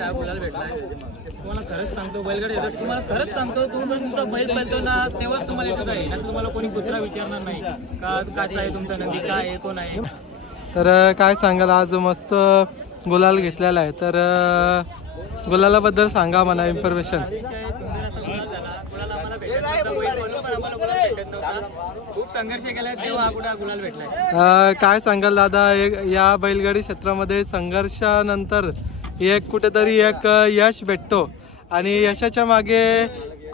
काय बोलायला भेटलाय तुम्हाला खरंच सांगतो बैलगाडी येतो तुम्हाला खरंच सांगतो तुम्ही तुमचा बैल पळतो ना तेव्हाच तुम्हाला येतो ना तुम्हाला कोणी कुत्रा विचारणार नाही. का कसा आहे तुमचा नंदी काय आहे कोण आहे? तर काय सांगाल? आज मस्त गुलाल घेतलेला आहे. तर गुलालाबद्दल सांगा मला इन्फॉर्मेशन खूप संघर्ष केलाय तेव्हा कुठं गुलाल भेटलाय. काय सांगाल दादा? एक या बैलगाडी क्षेत्रामध्ये संघर्षानंतर एक कुठेतरी एक यश भेटतो. आणि यशाच्या मागे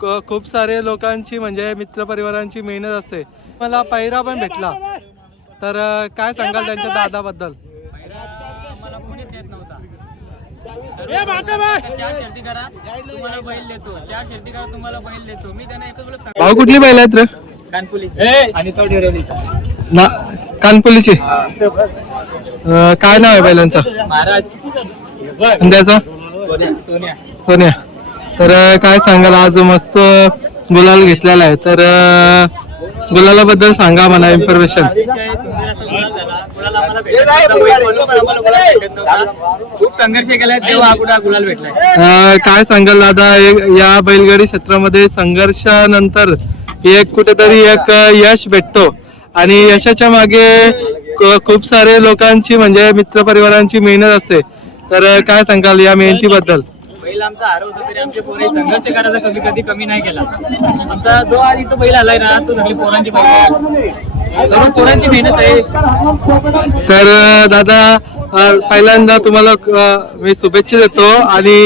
क- खूप सारे लोकांची म्हणजे मित्रपरिवारांची मेहनत असते. मला पैरा पण भेटला. तर काय सांगाल त्यांच्या दादाबद्दल? पहिला आम्हाला कोणीच देत नव्हता. सर्व चार शर्ती करा तुम्हाला बैल देतो. चार शर्ती करा तुम्हाला बैल देतो. मी त्यांना एकच बोलत भाऊ कुठली बैल आहेत रे? कानपुली आणि तो डेरोलीचा. ना कानपुलीची? काय नाव आहे बैलांचं? महाराज. आणि त्याचं? सोन्या. सोन्या. सोन्या. तर काय सांगाल? आज मस्त गुलाल घेतलेला आहे. तर गुलालाबद्दल सांगा मला इन्फॉर्मेशन. खूप संघर्ष केलाय तेव्हा कुठं गुलाल भेटलाय. काय सांगाल दादा? एक या बैलगाडी क्षेत्रामध्ये संघर्षानंतर एक कुठेतरी एक यश भेटतो. आणि यशाच्या मागे खूप सारे लोकांची म्हणजे मित्रपरिवारांची मेहनत असते. तर काय सांगाल या मेहनतीबद्दल? बैल आमचा हरवतो तरी आमचे पोरे संघर्ष करायचा कधी कधी कमी नाही केला. आमचा जो आज इथं बैल आलाय ना तो सगळी पोरांची बैल आहे. सर्व पोरांची मेहनत आहे. तर दादा पहिल्यांदा तुम्हाला मी शुभेच्छा देतो आणि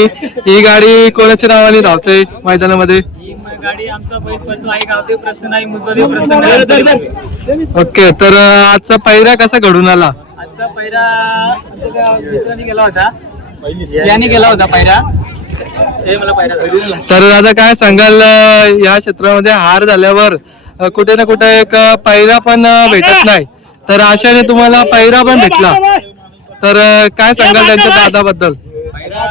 ही गाडी कोणाच्या नावाने धावते मैदानामध्ये? गाडी आमचा बैल पळतो. आहे गावते प्रसन्न आहे. मुद्दे प्रसन्न ओके तर अ, आजचा पहिरा कसा घडून आला? आजचा आमच्या दुसऱ्याने गेला होता. याने गेला होता पैरा ते मला झाला. तर दादा काय सांगाल अ, या क्षेत्रामध्ये हार झाल्यावर? अ, कुठे ना कुठे एक अ, पैरा पण अ, भेटत नाही. तर आशाने तुम्हाला पैरा पण भेटला. तर अ, काय सांगाल त्यांच्या दादाबद्दल? पैरा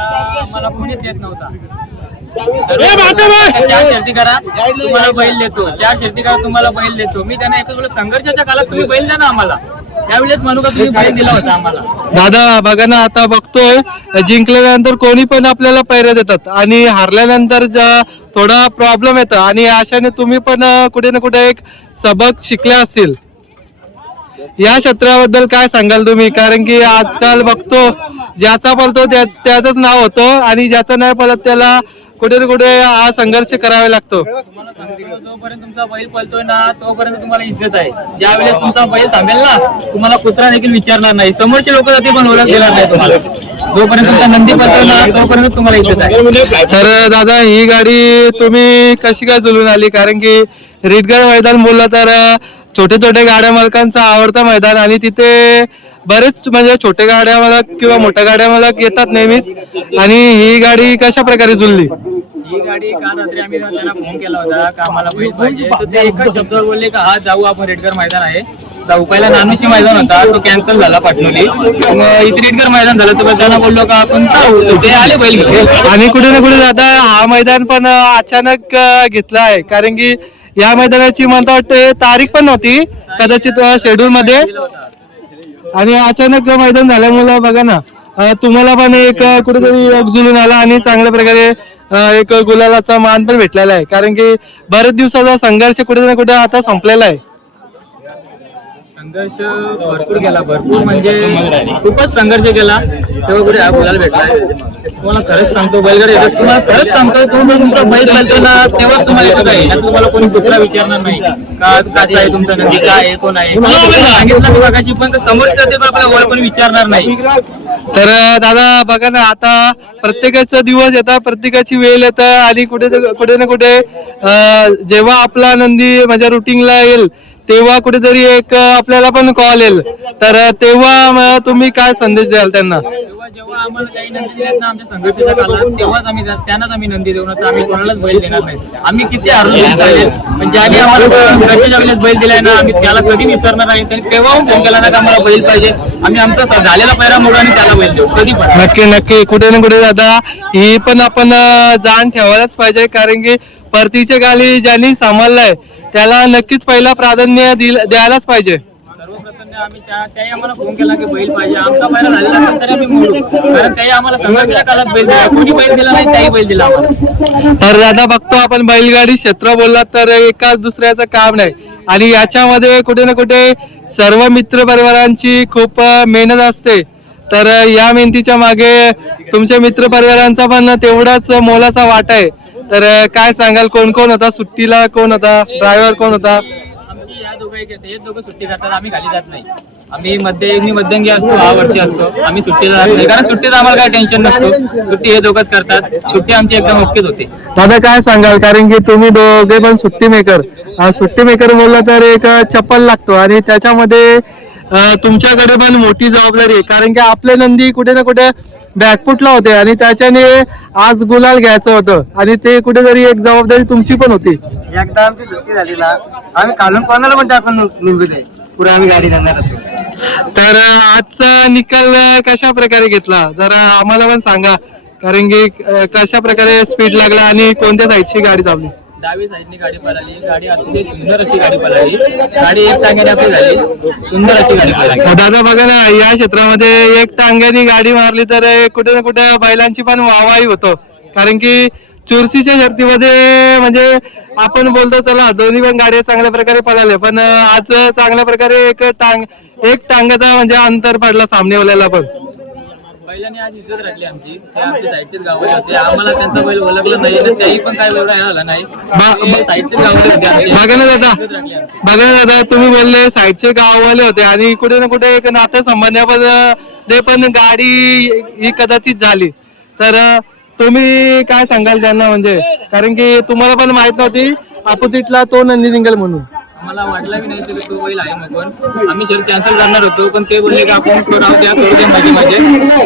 आम्हाला कोणीच देत नव्हता. चार शर्ती करा. तुम्हाला बैल देतो. चार शर्ती करा तुम्हाला बैल देतो. मी त्यांना एकच बोललो संघर्षाच्या काळात तुम्ही बैल द्या ना आम्हाला. त्यावेळेस म्हणू का तुम्ही बैल दिला होता आम्हाला. दादा बघा ना आता बघतोय जिंकल्यानंतर कोणी पण आपल्याला पैरा देतात. आणि हारल्यानंतर ज्या थोडा प्रॉब्लेम येतं. आणि आशाने तुम्ही पण कुठे ना कुठे एक सबक शिकले असतील. या क्षेत्राबद्दल काय सांगाल तुम्ही? कारण की आजकाल बघतो ज्याचा पळतो त्याच त्याचंच नाव होतं. आणि ज्याचं नाही पळत त्याला कुठे ना कुठे हा संघर्ष करावा लागतो. तुम्हाला सांगतो जोपर्यंत तुमचा बैल पळतोय ना तोपर्यंत तुम्हाला इज्जत आहे. ज्या वेळेस तुमचा बैल थांबेल ना तुम्हाला कुत्रा देखील विचारणार नाही. समोरचे लोक जाते पण ओळख देणार नाही तुम्हाला. जोपर्यंत तुमचा नंदी पळतोय ना तोपर्यंत तुम्हाला इज्जत आहे. तर दादा ही गाडी तुम्ही कशी काय जुलून आली? कारण की रिटगड मैदान बोललं तर छोटे छोटे गाड्या मालकांचं आवडतं मैदान आणि तिथे बरेच म्हणजे छोटे गाड्या मालक किंवा मोठ्या गाड्या मालक येतात नेहमीच. आणि ही गाडी कशा प्रकारे जुळली? ही गाडी काल रात्री आम्ही त्यांना फोन केला होता का आम्हाला बैल पाहिजे. तर ते एकच शब्दावर बोलले का हा जाऊ आपण रेडकर मैदान आहे. जाऊ पहिला नानूशी मैदान होता तो कॅन्सल झाला पाटणोली. मग इथे रेडकर मैदान झालं तर त्यांना बोललो का आपण जाऊ. तर ते आले बैल घेऊन. आणि कुठे ना कुठे दादा हा मैदान पण अचानक घेतला आहे. कारण की या मैदानाची मला वाटते तारीख पण नव्हती. कदाचित शेड्यूल मध्ये. आणि अचानक मैदान झाल्यामुळं बघा ना तुम्हाला पण एक कुठेतरी जुलून आला आणि चांगल्या प्रकारे एक गुलालाचा मान पण भेटलेला आहे. कारण की बरेच दिवसाचा संघर्ष कुठे ना कुठे आता संपलेला आहे. संघर्ष भरपूर केला. भरपूर म्हणजे खूपच संघर्ष केला. तेव्हा कुठे हा गुलाल भेटला तुम्हाला खरंच सांगतो बैलगाडी येतात तुम्हाला खरंच सांगतो तुम्ही तुमचा बैल ना तेव्हा तुम्हाला येतो काही तुम्हाला कोणी कुत्रा विचारणार नाही. का कसा आहे तुमचा नदी काय आहे कोण आहे? मला तुम्हाला सांगितलं मी मगाशी पण समोरच्या आपल्याला कोणी विचारणार नाही. तर दादा बघा ना आता प्रत्येकाचा दिवस येतात प्रत्येकाची वेळ येतं आणि कुठे कुठे ना कुठे जेव्हा आपला नंदी माझ्या रुटीनला येईल तेव्हा कुठेतरी एक आपल्याला पण कॉल येईल. तर तेव्हा तुम्ही काय संदेश द्याल त्यांना? जेव्हा आम्हाला काही नंदी दिल्यात ना आमच्या संघर्षाच्या काळात तेव्हाच आम्ही त्या- त्यांनाच आम्ही नंदी देऊ ना तर आम्ही कोणालाच बैल देणार नाही. आम्ही किती हरलो चालेल. पण ज्याने आम्हाला वेळेस बैल दिलाय ना आम्ही त्याला कधी विसरणार नाही. त्यांनी केव्हा फोन केला ना का आम्हाला बैल पाहिजे. आम्ही आमचा झालेला पैरा मोडू आणि त्याला बैल देऊ. कधी पण. नक्की नक्की. कुठे ना कुठे दादा ही पण आपण जाण ठेवायलाच पाहिजे कारण की परतीच्या गाली ज्यांनी सांभाळलाय त्याला नक्कीच पहिला प्राधान्य दिल- द्यायलाच पाहिजे. आम्ही त्याही आम्हाला फोन केला की बैल पाहिजे. आमचा बैल झालेला तरी आम्ही कारण त्याही आम्हाला संघर्षाच्या काळात बैल दिला. कोणी बैल दिला नाही त्याही बैल दिला आम्हाला. तर दादा बघतो आपण बैलगाडी क्षेत्र बोललात तर एकाच दुसऱ्याचं काम नाही. आणि याच्यामध्ये कुठे ना कुठे सर्व मित्र परिवारांची खूप मेहनत असते. तर या मेहनतीच्या मागे तुमच्या मित्र परिवारांचा पण तेवढाच मोलाचा वाटा आहे. तर काय सांगाल? कोण कोण होता? सुट्टीला कोण होता? ड्रायव्हर कोण होता? आमची या हे दोघं सुट्टी करतात आम्ही खाली जात नाही. आम्ही मध्ये मी मध्यंगी असतो हा वरती असतो आम्ही सुट्टीला जात नाही. कारण सुट्टीत आम्हाला काही टेन्शन नसतो. सुट्टी हे दोघंच करतात. सुट्टी आमची एकदम ओकेच होते. दादा काय सांगाल? कारण की तुम्ही दोघे पण सुट्टी मेकर सुट्टी मेकर बोलला तर एक चप्पल लागतो आणि त्याच्यामध्ये तुमच्याकडे पण मोठी जबाबदारी आहे. कारण की आपले नंदी कुठे ना कुठे बॅकफुटला होते आणि त्याच्याने आज गुलाल घ्यायचं होतं. आणि ते कुठेतरी एक जबाबदारी तुमची पण होती. एकदा आमची सुट्टी झाली ना आम्ही कालून कोणाला पण टाकून निघू दे. पुढे आम्ही गाडी जाणार तर आजचा निकाल कशा प्रकारे घेतला? जरा आम्हाला पण सांगा. कारण की कशा प्रकारे स्पीड लागला आणि कोणत्या साईडची गाडी चालली? डावी साईडनी गाडी पळाली. गाडी अतिशय सुंदर अशी गाडी पळाली. गाडी एक टांग्याने आपली झाली. सुंदर अशी गाडी पळाली. दादा बघा ना या क्षेत्रामध्ये एक टांग्यानी गाडी मारली तर कुठे ना कुठे बैलांची पण वावाही होतो. कारण की चुरशीच्या शर्तीमध्ये म्हणजे आपण बोलतो चला दोन्ही पण गाड्या चांगल्या प्रकारे पळाले पण आज चांगल्या प्रकारे एक टांग एक टांगाचा म्हणजे अंतर पडला सामनेवाल्याला पण. बैलांनी आज इज्जत राखली आमची. ते आमच्या साईडचेच गावले होते. आम्हाला त्यांचा बैल ओळखलं नाही आणि त्याही पण काय एवढा नाही. ते साईडचेच गावले होते आमचे. बघा ना दादा. इज्जत राखली आमची. बघा ना दादा तुम्ही बोलले साईडचे गाववाले होते आणि कुठे ना कुठे एक नाते संबंधामध्ये पण गाडी ही कदाचित झाली. तर अं, तुम्ही काय सांगाल त्यांना म्हणजे? कारण की तुम्हाला पण माहीत नव्हती अपोजिटला तो नंदी निघेल म्हणून. मला वाटलं की नाही की तू बैल आहे म्हणून आम्ही शर्ट कॅन्सल करणार होतो पण ते बोलले की आपण राहू द्या करू द्या माझी माझे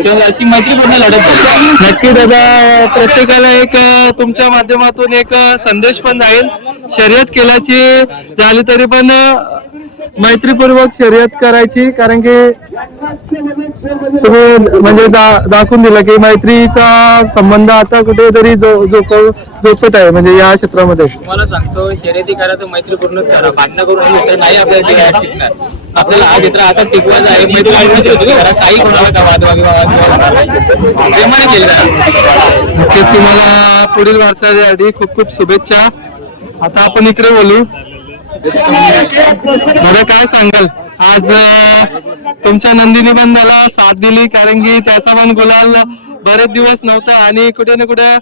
So, अशी मैत्रीपूर्ण लढत झाली. नक्की दादा प्रत्येकाला एक तुमच्या माध्यमातून एक संदेश पण जाईल. शर्यत केल्याची झाली तरी पण मैत्रीपूर्वक शर्यत करायची कारण की तुम्ही म्हणजे दाखवून दिलं की मैत्रीचा संबंध आता कुठेतरी जो- जो- जोपत आहे म्हणजे या क्षेत्रामध्ये तुम्हाला सांगतो शर्यती करा तर मैत्रीपूर्ण करा भांडणं करून नाही आपल्याला टिकणार आपल्याला हा क्षेत्र असा टिकवायचा आहे मैत्री मैत्री काही कोणाला का वाद. नक्कीच तुम्हाला पुढील वाटचालीसाठी खूप खूप शुभेच्छा आता आपण इकडे बोलू मला काय सांगाल आज तुमच्या नंदिनी बंधाला साथ दिली कारण की त्याचा पण गुलाल बरेच दिवस नव्हता आणि कुठे ना कुठे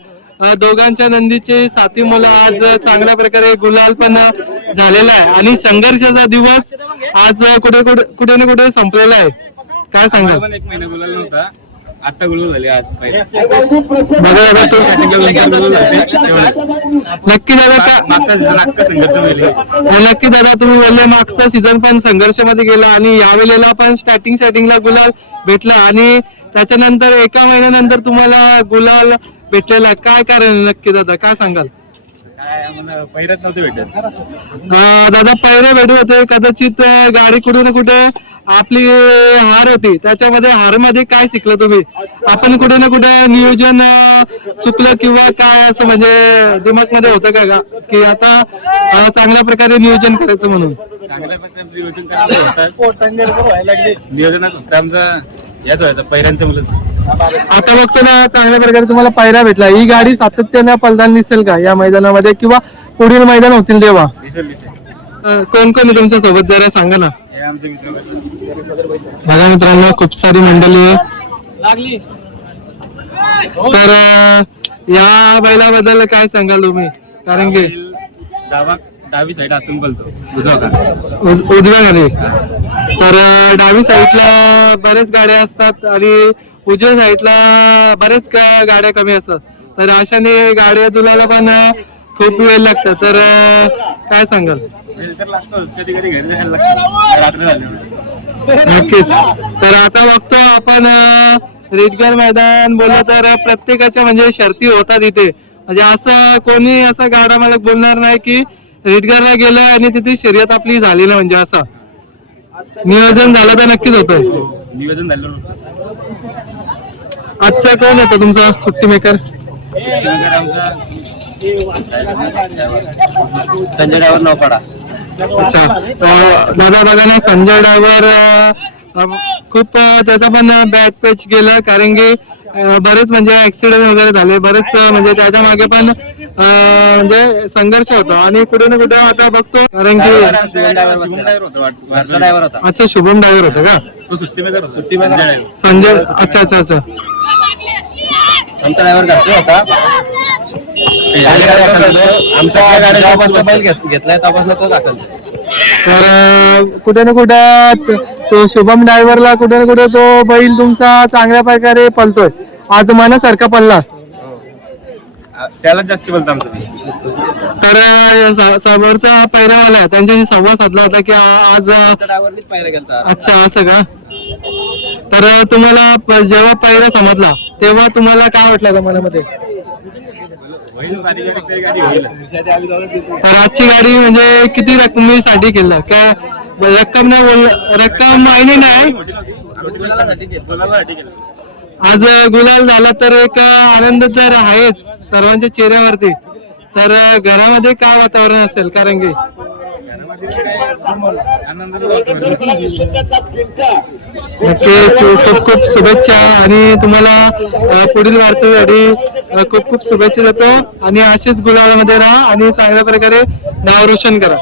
दोघांच्या नंदीची साथी मुलं आज चांगल्या प्रकारे गुलाल पण झालेला आहे. आणि संघर्षाचा दिवस आज कुठे कुठे कुठे ना कुठे संपलेला आहे. काय सांगा एक महिना गुलाल नव्हता. आता गुलाल झाले आज पहिले. बघा दादा तो नक्की दादा मागचा सीझन अख्खा संघर्ष पहिले नक्की दादा तुम्ही बोलले मागचा सीझन पण संघर्षामध्ये गेला आणि या वेळेला पण स्टार्टिंग स्टार्टिंगला गुलाल भेटला आणि त्याच्यानंतर एका महिन्यानंतर तुम्हाला गुलाल भेटलेला. काय कारण नक्की दादा? काय सांगाल? पहिल्यात नव्हते भेटत. दादा पहिल्या भेट होते. कदाचित गाडी कुठे ना कुठे आपली हार होती. त्याच्यामध्ये हारमध्ये काय शिकलं तुम्ही? आपण कुठे ना कुठे नियोजन चुकलं किंवा काय असं म्हणजे दिमागमध्ये होतं का गा- की आता चांगल्या प्रकारे नियोजन करायचं म्हणून. चांगल्या प्रकारे नियोजन करायला होतात नियोजनात फक्त आमचा याच व्हायचा पैऱ्यांचं मुलं. आता बघतो ना चांगल्या प्रकारे तुम्हाला पायऱ्या भेटला ही गाडी सातत्याने पलदान दिसेल का या मैदानामध्ये? किंवा पुढील मैदान होतील तेव्हा? कोण कोण तुमच्यासोबत जरा सांगा ना. बघा मित्रांनो खूप सारी मंडळी. आहे लागली. तर या बैलाबद्दल काय सांगाल तुम्ही? कारण की डावा डावी साईड आतून बोलतो उजवा का उज- उजव्या गाडी तर डावी साईडला बरेच गाड्या असतात आणि उजव्या साईडला बरेच का- गाड्या कमी असतात. तर अशाने गाड्या जुलाला पण खूप वेळ लागतं. तर अं, काय सांगाल? वेळ तर लागतो कधी कधी घरी जायला लागतो रात्र झाली नक्कीच. तर आता बघतो आपण रेडगर मैदान बोललो तर प्रत्येकाच्या म्हणजे शर्ती होतात इथे. म्हणजे असं कोणी असं गाडा मालक बोलणार नाही की रेडगरला गेलं आणि तिथे शर्यत आपली झाली ना म्हणजे असं. नियोजन झालं तर नक्कीच होतं नियोजन होतं आजचा कोण होता तुमचा सुट्टी मेकर आमचा संजय डावर नौपाडा अच्छा. दादा बघा ना संजय ड्रायव्हर खूप त्याचा पण बॅड पॅच गेला कारण की बरेच म्हणजे ऍक्सिडेंट वगैरे झाले बरेच म्हणजे त्याच्यामागे पण म्हणजे संघर्ष होता. आणि कुठे ना कुठे आता बघतो कारण की अच्छा शुभम ड्रायव्हर होता का? संजय अच्छा अच्छा अच्छा. आमचा ड्रायव्हर घरचा होता. घेतलाय तपासला तो दाखल तर कुठे ना कुठे त- शुभम ड्रायव्हरला कुठे ना कुठे तो बैल तुमचा चांगल्या प्रकारे पलतोय. आज मनासारखा पडला त्यालाच जास्त बोलतो आमचं. तर समोरचा पैरावाला आहे, त्यांच्याशी संवाद साधला होता की आज अच्छा असं का? तर तुम्हाला जेव्हा पैरा समजला तेव्हा तुम्हाला काय वाटलं का मनामध्ये होईल बारीक बारीक तरी आजची गाडी म्हणजे किती रकमेसाठी केलं? काय रक्कम नाही बोल रक्कम मायने नाही. आज गुलाल झाला तर एक आनंद तर आहेच सर्वांच्या चेहऱ्यावरती. तर घरामध्ये काय वातावरण असेल? कारण की ओके खूप खूप शुभेच्छा आणि तुम्हाला पुढील वारसासाठी खूप खूप शुभेच्छा देतो आणि अशीच गुलाबामध्ये राहा आणि चांगल्या प्रकारे नाव रोशन करा.